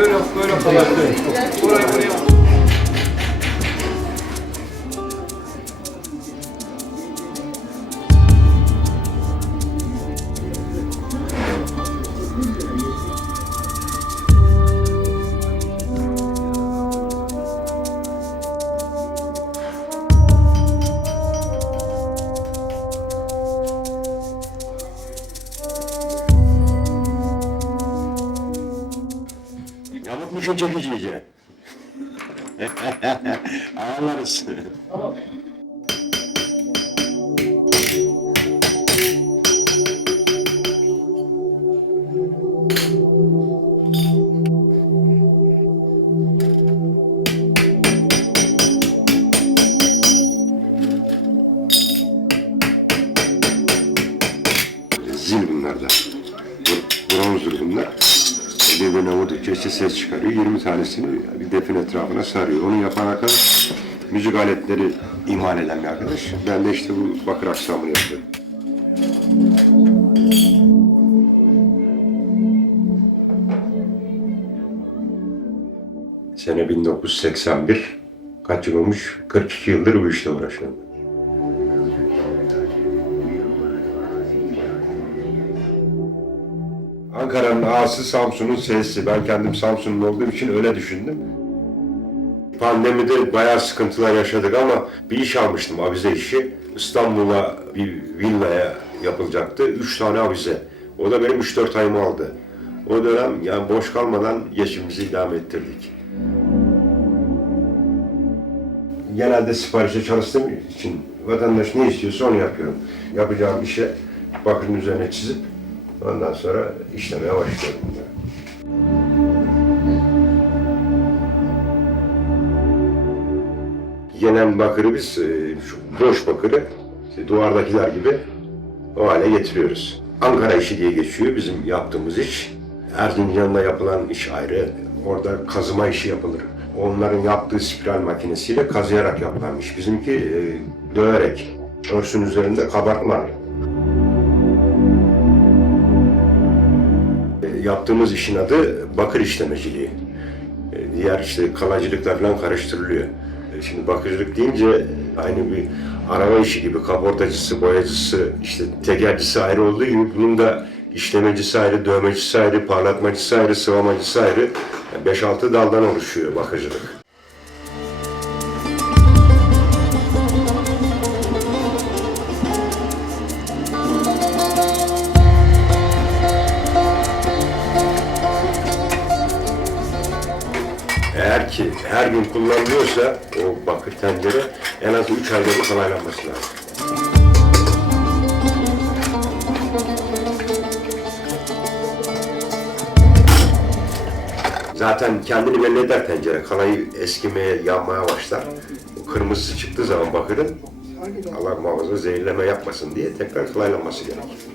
Böyle böyle kalır. Buraya buraya. 현실적이지 이제. 아, 알았어. Birbirine vurdukça işte ses çıkarıyor. 20 tanesini bir defin etrafına sarıyor. Onu yapan arkadaş müzik aletleri imal eden bir arkadaş. Ben de işte bu bakır aksamını yapıyorum. Sene 1981. Kaç yıl olmuş? 42 yıldır bu işle uğraşıyorum. Ankara'nın ağası Samsun'un sesi. Ben kendim Samsunlu olduğum için öyle düşündüm. Pandemide bayağı sıkıntılar yaşadık ama bir iş almıştım avize işi. İstanbul'a bir villaya yapılacaktı. Üç tane avize. O da benim 3-4 ayımı aldı. O dönem yani boş kalmadan geçimimizi idame ettirdik. Genelde siparişe çalıştığım için vatandaş ne istiyorsa onu yapıyorum. Yapacağım işe bakırın üzerine çizip ondan sonra işlemeye başlıyorum. Yenen bakırı biz e, şu boş bakırı işte duvardakiler gibi o hale getiriyoruz. Ankara işi diye geçiyor bizim yaptığımız iş. Erzincan'da yapılan iş ayrı. Orada kazıma işi yapılır. Onların yaptığı spiral makinesiyle kazıyarak yapılan iş. Bizimki e, döverek, örsün üzerinde kabartma. Yaptığımız işin adı bakır işlemeciliği. E, Diğer işte kalacılıkla falan karıştırılıyor. E, Şimdi bakırcılık deyince aynı bir araba işi gibi kaportacısı, boyacısı, işte tekercisi ayrı olduğu gibi bunun da işlemecisi ayrı, dövmecisi ayrı, parlatmacısı ayrı, sıvamacısı ayrı. Yani 5-6 daldan oluşuyor bakırcılık. Ki her gün kullanılıyorsa o bakır tencere en az 3 ayda bir kalaylanması lazım. Zaten kendini belli eder tencere. Kalayı eskimeye, yanmaya başlar. O kırmızısı çıktığı zaman bakırın Allah muhafaza zehirleme yapmasın diye tekrar kalaylanması gerekir.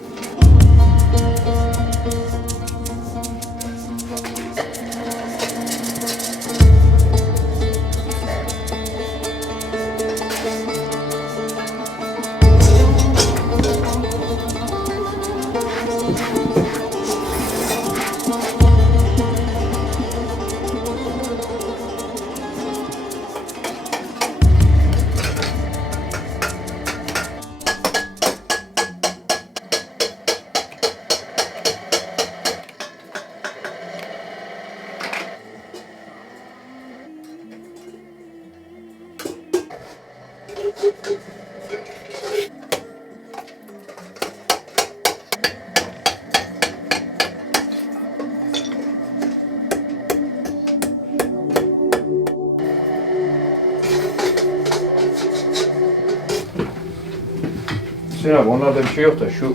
Hüseyin abi onlarda bir şey yok da şu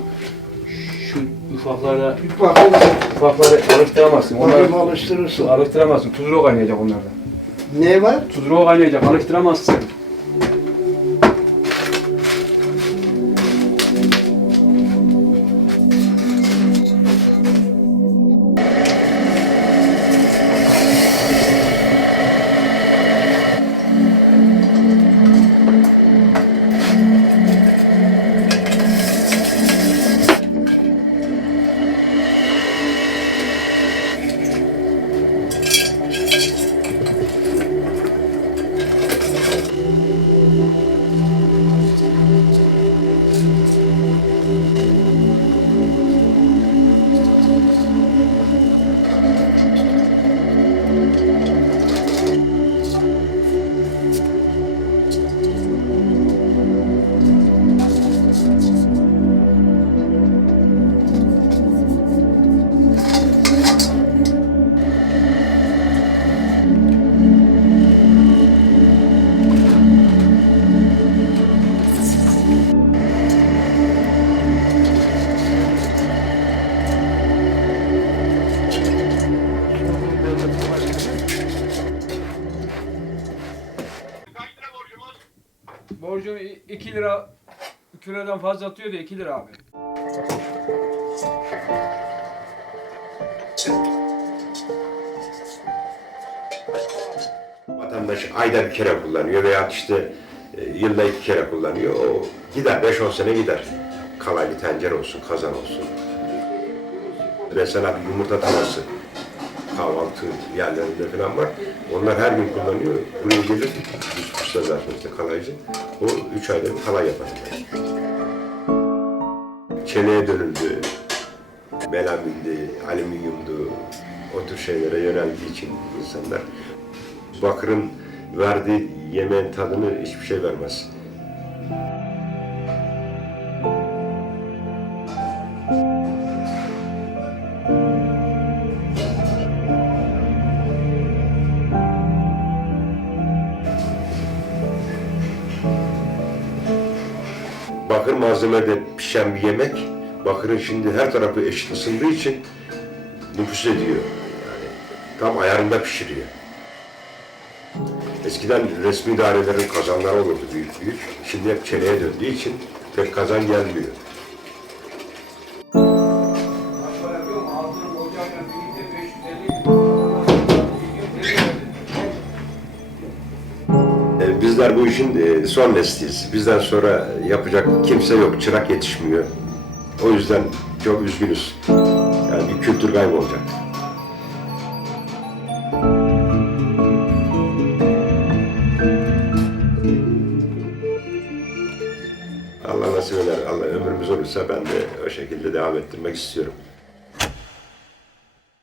şu ufaklara Bakın ufakları alıştıramazsın. bakayım Onları alıştırırsın. alıştıramazsın. Tuzlu kaynayacak onlarda. Ne var? Tuzlu kaynayacak. Alıştıramazsın. Borcum 2 lira kilodan fazla atıyordu 2 lira abi. Vatandaş ayda bir kere kullanıyor veya işte e, yılda iki kere kullanıyor. O gider, 5-10 sene gider. Kalaylı tencere olsun, kazan olsun. Mesela bir yumurta tavası kahvaltı yerlerinde falan var. Onlar her gün kullanıyor. Buraya gelir, Usta zaten işte kalaycı. O üç ayda bir kalay yapar. Çeneye dönüldü, melamindi, alüminyumdu, o tür şeylere yöneldiği için insanlar bakırın verdiği yemeğin tadını hiçbir şey vermez. Malzemede pişen bir yemek, bakırın şimdi her tarafı eşit ısındığı için nüfus ediyor. Yani tam ayarında pişiriyor. Eskiden resmi dairelerin kazanları olurdu büyük büyük. Şimdi hep çeneye döndüğü için pek kazan gelmiyor. Bizler bu işin e, son nesliyiz. Bizden sonra yapacak kimse yok, çırak yetişmiyor. O yüzden çok üzgünüz. Yani bir kültür kaybolacak. Allah nasip eder, Allah ömrümüz olursa ben de o şekilde devam ettirmek istiyorum.